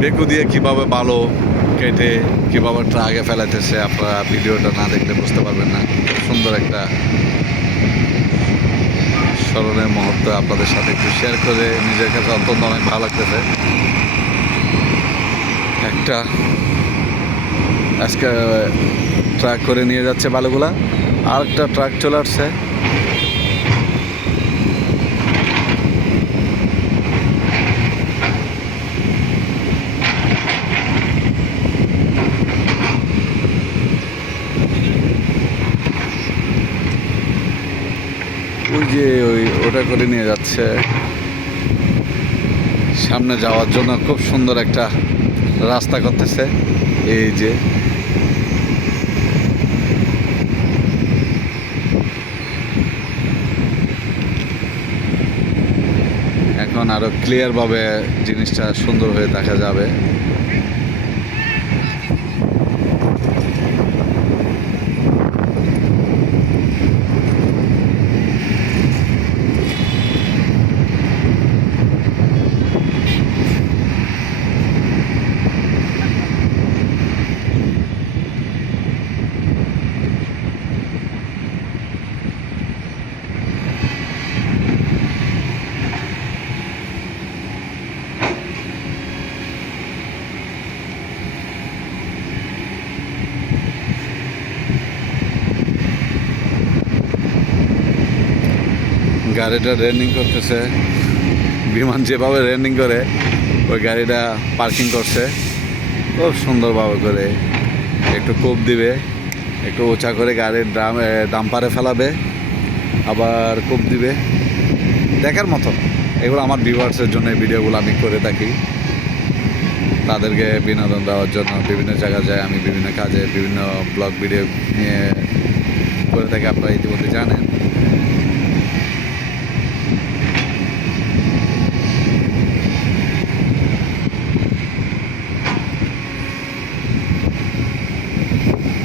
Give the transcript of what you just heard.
বেকু দিয়ে কীভাবে বালো কেটে কীভাবে ট্রাকে ফেলাইতেছে, আপনারা ভিডিওটা না দেখলে বুঝতে পারবেন না। খুব সুন্দর একটা স্মরণের মুহূর্ত আপনাদের সাথে একটু শেয়ার করে নিজের কাছে অত্যন্ত অনেক ভালো লাগতেছে। একটা আজকে ট্রাক করে নিয়ে যাচ্ছে বালুগুলা, আর একটা ট্রাক চলে আসছে। ওই যে ওটা করে নিয়ে যাচ্ছে সামনে যাওয়ার জন্য। খুব সুন্দর একটা রাস্তা করতেছে। এই যে এখন আরো ক্লিয়ারভাবে জিনিসটা সুন্দর হয়ে দেখা যাবে। গাড়িটা রানিং করতেছে, বিমান যেভাবে রানিং করে ওই গাড়িটা পার্কিং করছে খুব সুন্দরভাবে করে। একটু কোপ দিবে, একটু উঁচা করে গাড়ির ডাম্পারে ফেলাবে, আবার কোপ দিবে, দেখার মতো। এগুলো আমার ভিউয়ার্সের জন্য এই ভিডিওগুলো আমি করে থাকি, তাদেরকে বিনোদন দেওয়ার জন্য। বিভিন্ন জায়গায় যায় আমি, বিভিন্ন কাজে বিভিন্ন ব্লগ ভিডিও নিয়ে করে থাকি, আপনারা ইতিমধ্যে জানেন।